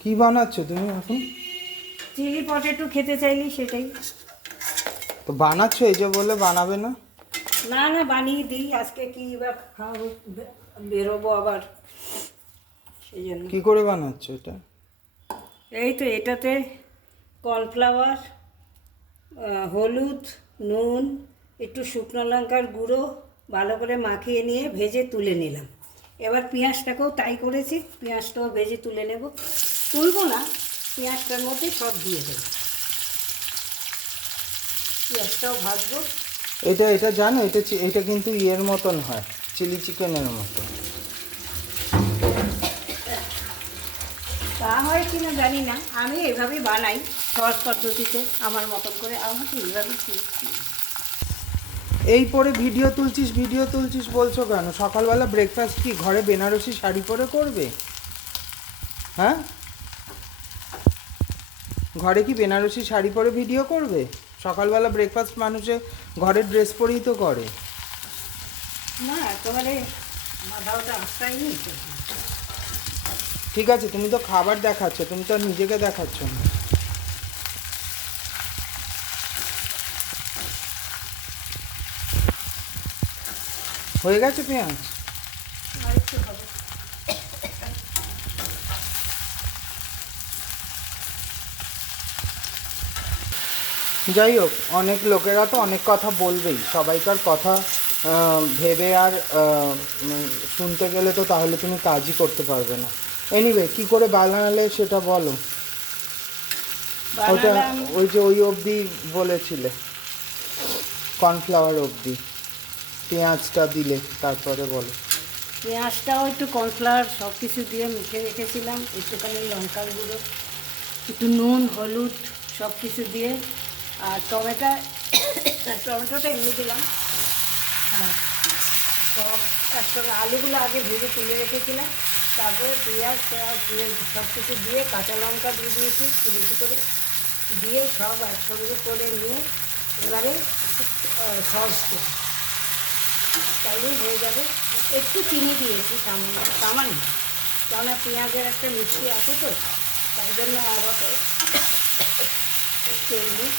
কি বানাচ্ছো তুমি এখন? চিলি পটেটো খেতে চাইলি সেটাই। তো বানাচ্ছো, এই যে বলে বানাবে না? না না, বানিয়ে দিই, আজকে কি বা খাওয়াবো, বেরোবো আবার, সেই জন্য। কি করে বানাচ্ছো এটা? এই তো এটাতে কর্নফ্লাওয়ার, হলুদ, নুন, একটু শুকনো লঙ্কার গুঁড়ো ভালো করে মাখিয়ে নিয়ে ভেজে তুলে নিলাম। এবার পেঁয়াজটাকেও তাই করেছি, পেঁয়াজটাও ভেজে তুলে নেব। তুলবো না, পেঁয়াজটার মধ্যে সব দিয়ে দেবো, পেঁয়াজটাও ভাজবো। এটা এটা জানো, এটা কিন্তু ইয়ের মতন হয়, চিলি চিকেনের মতো। তা হয় কি না জানি না, আমি এভাবেই বানাই সহজ পদ্ধতিতে, আমার মতন করে আমাকে এইভাবেই শিখছি। এই পরে ভিডিও তুলছিস বলছো কেন? সকালবেলা ব্রেকফাস্ট কি ঘরে বেনারসি শাড়ি পরে করবে? হ্যাঁ, ঘরে কি বেনারসি শাড়ি পরে ভিডিও করবে? সকালবেলা ব্রেকফাস্ট মানুষে ঘরের ড্রেস পরেই তো করে। না একেবারে মাথা ওটা আস্তায়নি। ঠিক আছে, তুমি তো খাবার দেখাচ্ছ, তুমি তো আর নিজেকে দেখাচ্ছ না। হয়ে গেছে পেঁয়াজ? আরেকটু হবে। যাই হোক, অনেক লোকেরা তো অনেক কথা বলবেই, সবাইকার কথা ভেবে আর শুনতে গেলে তো তাহলে তুমি কাজই করতে পারবে না। এনিওয়ে, কী করে বানালে সেটা বলো। ওটা বানালাম ওই যে ওই অবধি বলেছিলে, কর্নফ্লাওয়ার অবধি, পেঁয়াজটা দিলে তারপরে বলো। পেঁয়াজটাও একটু কর্নফ্লাওয়ার সব কিছু দিয়ে মেখে রেখেছিলাম, একটুখানি লঙ্কার গুঁড়ো, একটু নুন, হলুদ সব কিছু দিয়ে, আর টমেটোটা এমনি দিলাম। হ্যাঁ, সব একসঙ্গে আলুগুলো আগে ভেজে তুলে রেখেছিলাম, তারপরে পেঁয়াজ সব কিছু দিয়ে কাঁচা লঙ্কা দিয়ে দিয়েছি একটু বেশি করে, দিয়ে সব একসঙ্গে করে নিয়ে এবারে সস দেবো, তাইলেই হয়ে যাবে। একটু চিনি দিয়েছি সামান্য সামান্য, কেননা পেঁয়াজের একটা মিষ্টি আছে তো, তাই জন্য আর অত তেল নেই,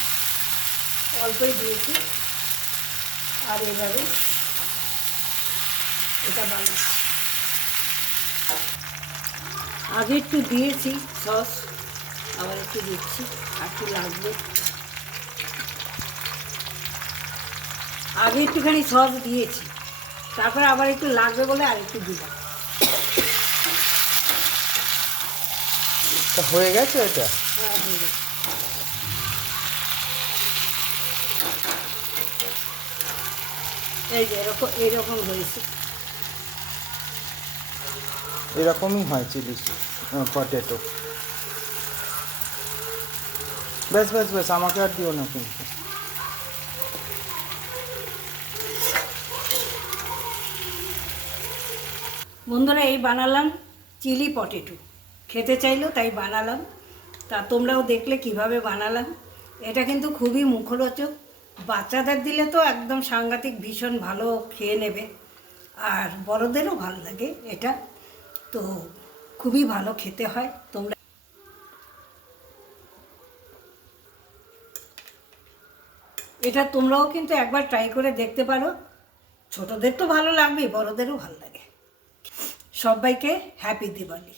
অল্পই দিয়েছি। আর এভাবে এটা বানাই। আগে একটু দিয়েছি সস, আবার একটু দিচ্ছি, আর একটু লাগবে। আগে একটুখানি সস দিয়েছি, তারপরে আবার একটু লাগবে বলে আর একটু দিলাম। তা হয়ে গেছে এটা? হ্যাঁ, হয়ে গেছে। এই যে এরকম হয়েছে। এরকমই হয় চিলি পটেটো। ব্যাস ব্যাস ব্যাস, আমাকে আর দিও না কিন্তু। বন্ধুরা, এই বানালাম চিলি পটেটো, খেতে চাইলো তাই বানালাম। তা তোমরাও দেখলে কিভাবে বানালাম। এটা কিন্তু খুবই মুখরোচক, বাচ্চাদের দিলে তো একদম সাংঘাতিক, ভীষণ ভালো খেয়ে নেবে, আর বড়দেরও ভালো লাগে এটা, তো খুবই ভালো খেতে হয়। এটা তোমরাও কিন্তু একবার ট্রাই করে দেখতে পারো, ছোটদের তো ভালো লাগবে, বড়দেরও ভালো লাগে। সবাইকে হ্যাপি দিওয়ালি।